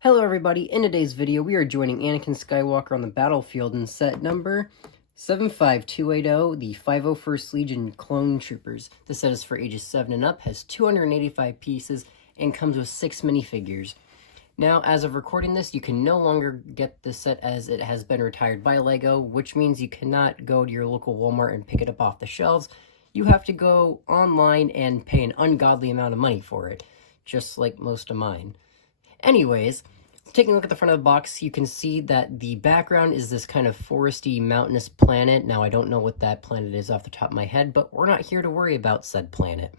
Hello everybody, in today's video we are joining Anakin Skywalker on the battlefield in set number 75280, the 501st Legion Clone Troopers. This set is for ages 7 and up, has 285 pieces, and comes with 6 minifigures. Now, as of recording this, you can no longer get this set as it has been retired by LEGO, which means you cannot go to your local Walmart and pick it up off the shelves. You have to go online and pay an ungodly amount of money for it, just like most of mine. Anyways, taking a look at the front of the box, you can see that the background is this kind of foresty, mountainous planet. Now, I don't know what that planet is off the top of my head, but we're not here to worry about said planet.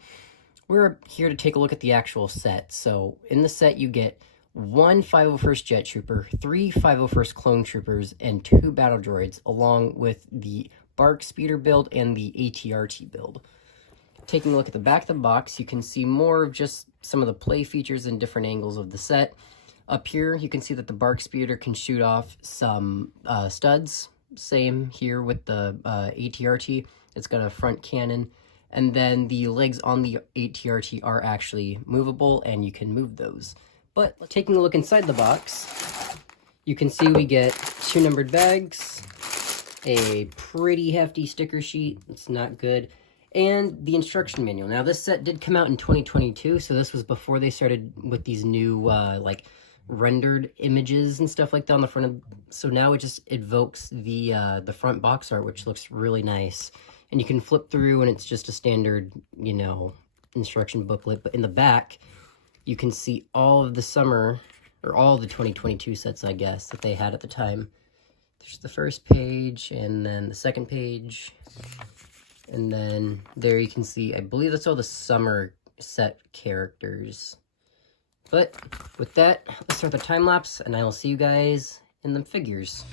We're here to take a look at the actual set. So, in the set, you get one 501st Jet Trooper, 3 501st Clone Troopers, and 2 Battle Droids, along with the BARC Speeder build and the AT-RT build. Taking a look at the back of the box, you can see more of just some of the play features and different angles of the set. Up here, you can see that the BARC Speeder can shoot off some studs. Same here with the AT-RT. It's got a front cannon. And then the legs on the AT-RT are actually movable, and you can move those. But taking a look inside the box, you can see we get 2 numbered bags, a pretty hefty sticker sheet. It's not good. And the instruction manual. Now, this set did come out in 2022, so this was before they started with these new, like, rendered images and stuff like that on the front of... So now it just evokes the front box art, which looks really nice. And you can flip through, and it's just a standard, you know, instruction booklet. But in the back, you can see all of the summer, or all of the 2022 sets, I guess, that they had at the time. There's the first page, and then the second page... And then there you can see, I believe that's all the summer set characters. But with that, let's start the time lapse, and I will see you guys in the figures.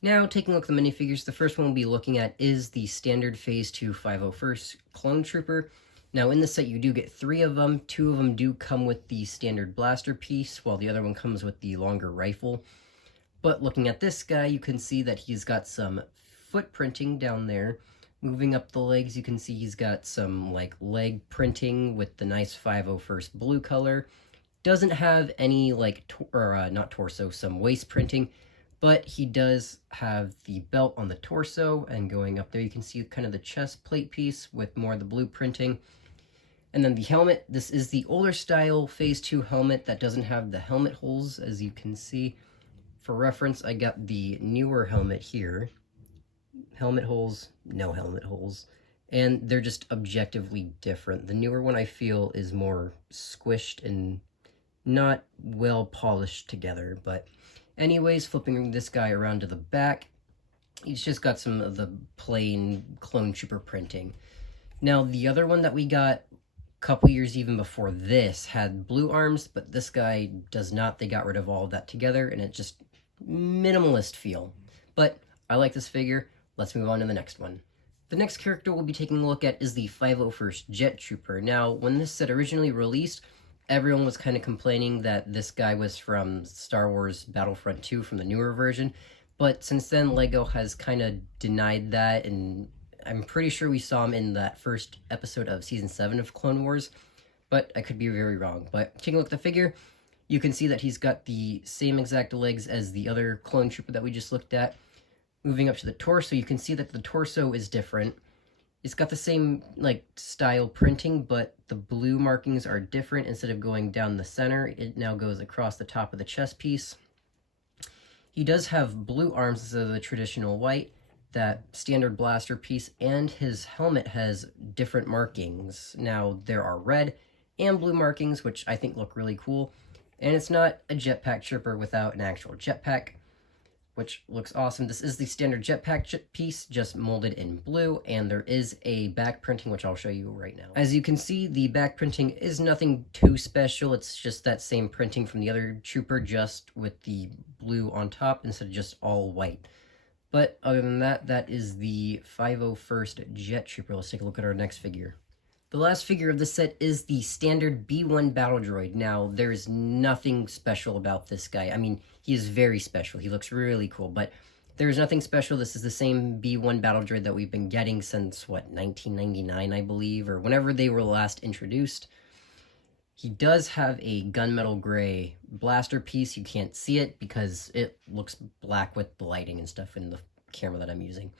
Now, taking a look at the minifigures, the first one we'll be looking at is the standard Phase 2 501st Clone Trooper. Now, in the set, you do get 3 of them. 2 of them do come with the standard blaster piece, while the other one comes with the longer rifle. But looking at this guy, you can see that he's got some foot printing down there. Moving up the legs, you can see he's got some, like, leg printing with the nice 501st blue color. Doesn't have any, like, not torso, some waist printing. But he does have the belt on the torso, and going up there you can see kind of the chest plate piece with more of the blue printing. And then the helmet, this is the older style Phase 2 helmet that doesn't have the helmet holes, as you can see. For reference, I got the newer helmet here. Helmet holes, no helmet holes. And they're just objectively different. The newer one I feel is more squished and not well polished together, but... Anyways, flipping this guy around to the back, he's just got some of the plain Clone Trooper printing. Now, the other one that we got a couple years even before this had blue arms, but this guy does not. They got rid of all of that together, and it just minimalist feel. But I like this figure. Let's move on to the next one. The next character we'll be taking a look at is the 501st Jet Trooper. Now, when this set originally released, everyone was kind of complaining that this guy was from Star Wars Battlefront 2 from the newer version. But since then, LEGO has kind of denied that, and I'm pretty sure we saw him in that first episode of Season 7 of Clone Wars, but I could be very wrong. But taking a look at the figure, you can see that he's got the same exact legs as the other clone trooper that we just looked at. Moving up to the torso, you can see that the torso is different. It's got the same, like, style printing, but the blue markings are different. Instead of going down the center, it now goes across the top of the chest piece. He does have blue arms instead of the traditional white, that standard blaster piece, and his helmet has different markings. Now, there are red and blue markings, which I think look really cool, and it's not a jetpack trooper without an actual jetpack, which looks awesome. This is the standard jetpack piece, just molded in blue, and there is a back printing, which I'll show you right now. As you can see, the back printing is nothing too special. It's just that same printing from the other trooper, just with the blue on top instead of just all white. But other than that, that is the 501st Jet Trooper. Let's take a look at our next figure. The last figure of the set is the standard B1 Battle Droid. Now, there's nothing special about this guy. I mean, he is very special. He looks really cool, but there's nothing special. This is the same B1 Battle Droid that we've been getting since, what, 1999, I believe, or whenever they were last introduced. He does have a gunmetal gray blaster piece. You can't see it because it looks black with the lighting and stuff in the camera that I'm using.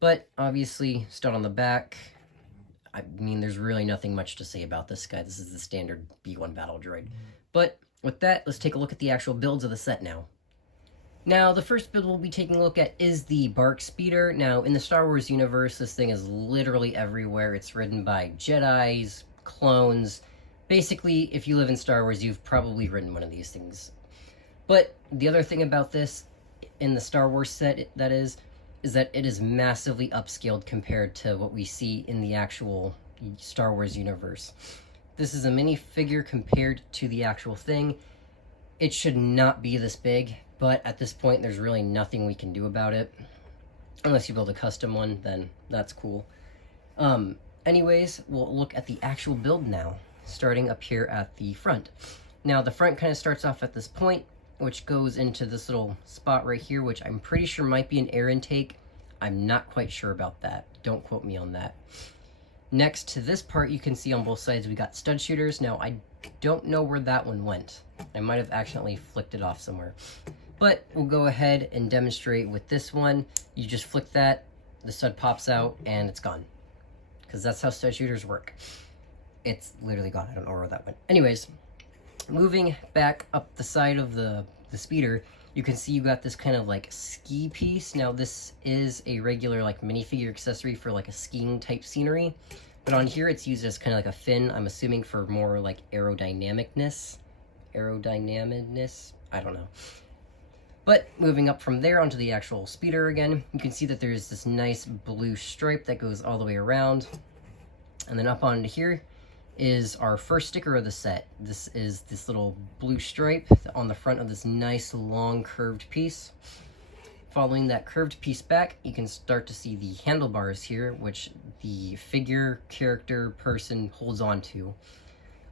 But obviously, stud on the back. I mean, there's really nothing much to say about this guy. This is the standard B1 Battle Droid. But with that, let's take a look at the actual builds of the set now. Now, the first build we'll be taking a look at is the BARC Speeder. Now, in the Star Wars universe, this thing is literally everywhere. It's ridden by Jedis, clones. Basically, if you live in Star Wars, you've probably ridden one of these things. But the other thing about this, in the Star Wars set, that is that it is massively upscaled compared to what we see in the actual Star Wars universe. This is a minifigure compared to the actual thing. It should not be this big, but at this point, there's really nothing we can do about it. Unless you build a custom one, then that's cool. Anyways, we'll look at the actual build now, starting up here at the front. Now, the front kind of starts off at this point, which goes into this little spot right here, which I'm pretty sure might be an air intake. I'm not quite sure about that. Don't quote me on that. Next to this part, you can see on both sides we got stud shooters. Now, I don't know where that one went. I might have accidentally flicked it off somewhere. But we'll go ahead and demonstrate with this one. You just flick that, the stud pops out, and it's gone. Because that's how stud shooters work. It's literally gone. I don't know where that went. Anyways, moving back up the side of the speeder, you can see you got this kind of like ski piece. Now, this is a regular like minifigure accessory for like a skiing type scenery. But on here, it's used as kind of like a fin, I'm assuming for more like aerodynamicness. I don't know. But moving up from there onto the actual speeder again, you can see that there's this nice blue stripe that goes all the way around. And then up onto here is our first sticker of the set. This is this little blue stripe on the front of this nice long curved piece. Following that curved piece back, you can start to see the handlebars here, which the figure, character, person holds on to.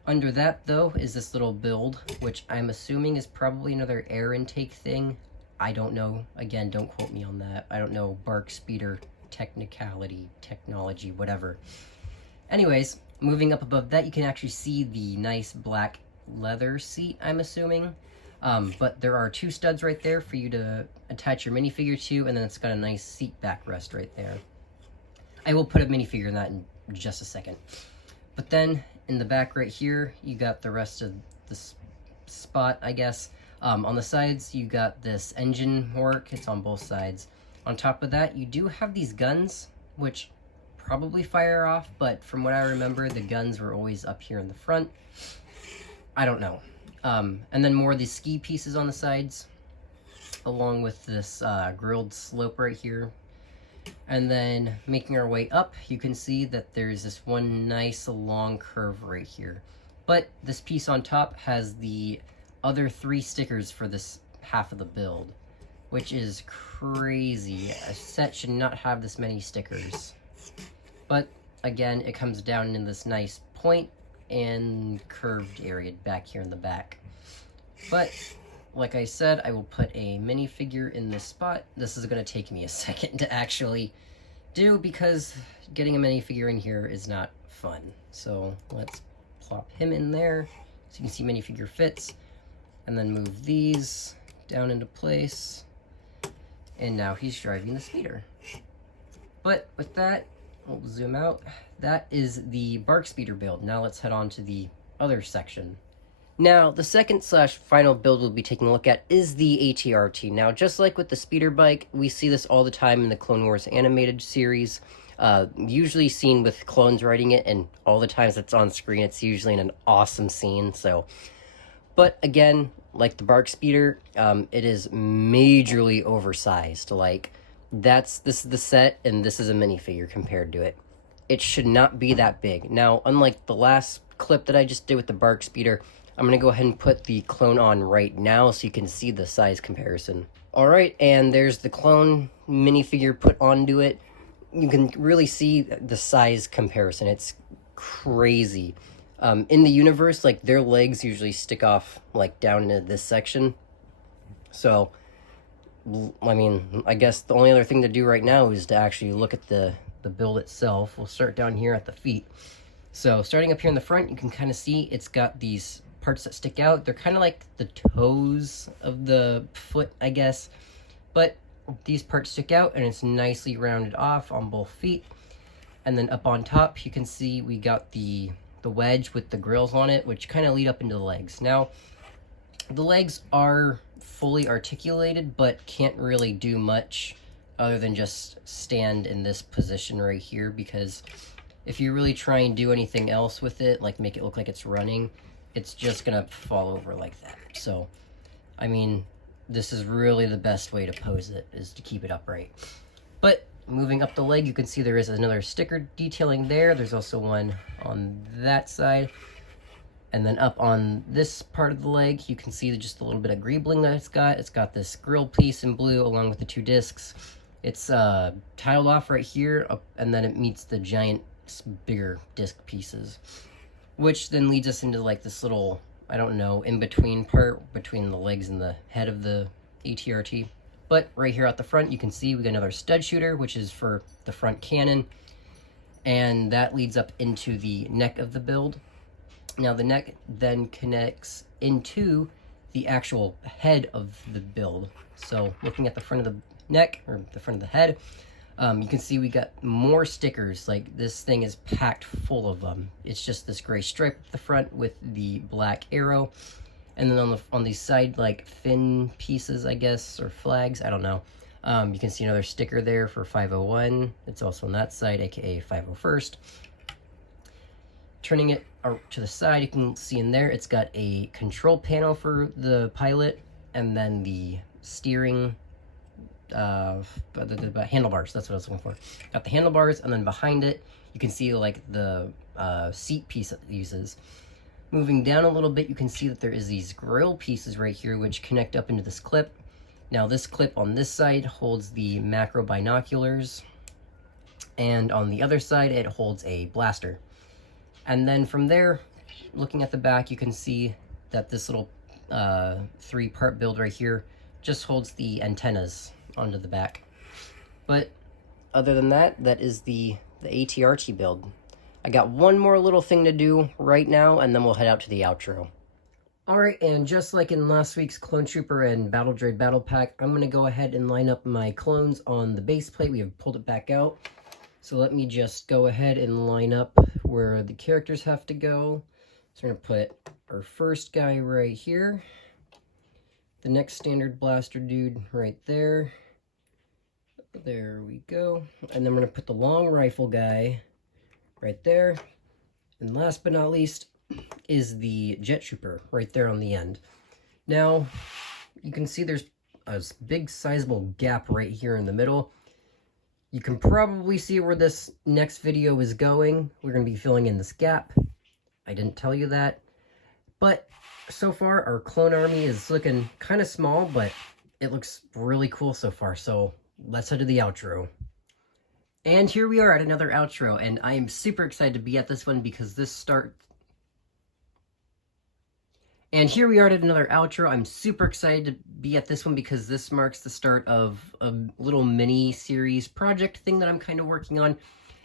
Under that, though, is this little build, which I'm assuming is probably another air intake thing. I don't know. Again, don't quote me on that. I don't know BARC Speeder technology, whatever. Anyways, moving up above that, you can actually see the nice black leather seat, I'm assuming. But there are two studs right there for you to attach your minifigure to, and then it's got a nice seat backrest right there. I will put a minifigure in that in just a second. But then, in the back right here, you got the rest of this spot, I guess. On the sides, you got this engine work. It's on both sides. On top of that, you do have these guns, which probably fire off, but from what I remember, the guns were always up here in the front. I don't know. And then more of these ski pieces on the sides, along with this grilled slope right here. And then making our way up, you can see that there's this one nice long curve right here. But this piece on top has the other 3 stickers for this half of the build, which is crazy. A set should not have this many stickers. But again, it comes down in this nice point and curved area back here in the back. But like I said, I will put a minifigure in this spot. This is going to take me a second to actually do because getting a minifigure in here is not fun. So let's plop him in there so you can see minifigure fits, and then move these down into place. And now he's driving the speeder. But with that, we'll zoom out. That is the BARC speeder build. Now let's head on to the other section. Now, the second / final build we'll be taking a look at is the ATRT. Now, just like with the speeder bike, we see this all the time in the Clone Wars animated series, usually seen with clones riding it, and all the times it's on screen, it's usually in an awesome scene, so. But again, like the BARC speeder, it is majorly oversized. Like, this is the set, and this is a minifigure compared to it. It should not be that big. Now, unlike the last clip that I just did with the BARC speeder, I'm going to go ahead and put the clone on right now so you can see the size comparison. Alright, and there's the clone minifigure put onto it. You can really see the size comparison. It's crazy. In the universe, like, their legs usually stick off, like, down into this section. So, I mean, I guess the only other thing to do right now is to actually look at the build itself. We'll start down here at the feet. So, starting up here in the front, you can kind of see it's got these parts that stick out. They're kind of like the toes of the foot, I guess, but these parts stick out and it's nicely rounded off on both feet. And then up on top, you can see we got the wedge with the grills on it, which kind of lead up into the legs. Now, the legs are fully articulated, but can't really do much other than just stand in this position right here, because if you really try and do anything else with it, like make it look like it's running, it's just gonna fall over like that. So, I mean, this is really the best way to pose it, is to keep it upright. But moving up the leg, you can see there is another sticker detailing there. There's also one on that side. And then up on this part of the leg, you can see just a little bit of greebling that it's got. It's got this grill piece in blue along with the 2 discs. It's tiled off right here, and then it meets the giant, bigger disc pieces, which then leads us into like this little, I don't know, in-between part between the legs and the head of the ATRT. But right here at the front, you can see we got another stud shooter, which is for the front cannon, and that leads up into the neck of the build. Now the neck then connects into the actual head of the build. So looking at the front of the neck, or the front of the head, you can see we got more stickers. Like, this thing is packed full of them. It's just this gray stripe at the front with the black arrow, and then on the side, like, fin pieces, I guess, or flags, I don't know. You can see another sticker there for 501. It's also on that side, aka 501st. Turning it to the side, you can see in there it's got a control panel for the pilot, and then the steering the handlebars. That's what I was looking for. Got the handlebars, and then behind it you can see like the seat piece it uses. Moving down a little bit, you can see that there is these grill pieces right here which connect up into this clip. Now this clip on this side holds the macro binoculars, and on the other side it holds a blaster. And then from there, looking at the back, you can see that this little 3-part build right here just holds the antennas onto the back. But other than that, that is the ATRT build. I got one more little thing to do right now, and then we'll head out to the outro. Alright, and just like in last week's Clone Trooper and Battle Droid Battle Pack, I'm going to go ahead and line up my clones on the base plate. We have pulled it back out. So let me just go ahead and line up where the characters have to go. So we're going to put our first guy right here. The next standard blaster dude right there. There we go. And then we're going to put the long rifle guy right there. And last but not least is the jet trooper right there on the end. Now, you can see there's a big sizable gap right here in the middle. You can probably see where this next video is going. We're going to be filling in this gap. I didn't tell you that. But so far, our clone army is looking kind of small, but it looks really cool so far. So let's head to the outro. And here we are at another outro, and I am super excited to be at this one because And here we are at another outro. I'm super excited to be at this one because this marks the start of a little mini-series project thing that I'm kind of working on.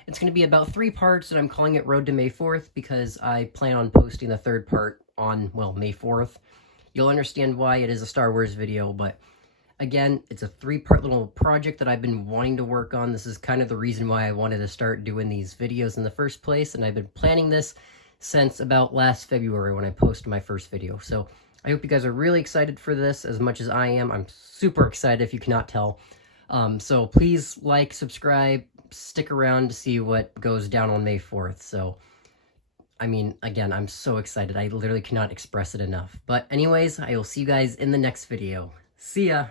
It's going to be about 3 parts, and I'm calling it Road to May 4th because I plan on posting the 3rd part on, well, May 4th. You'll understand why. It is a Star Wars video, but again, it's a 3-part little project that I've been wanting to work on. This is kind of the reason why I wanted to start doing these videos in the first place, and I've been planning this since about last February when I posted my first video. So I hope you guys are really excited for this as much as I am. I'm super excited if you cannot tell. So please like, subscribe, stick around to see what goes down on May 4th. So, I mean, again, I'm so excited. I literally cannot express it enough. But anyways, I will see you guys in the next video. See ya!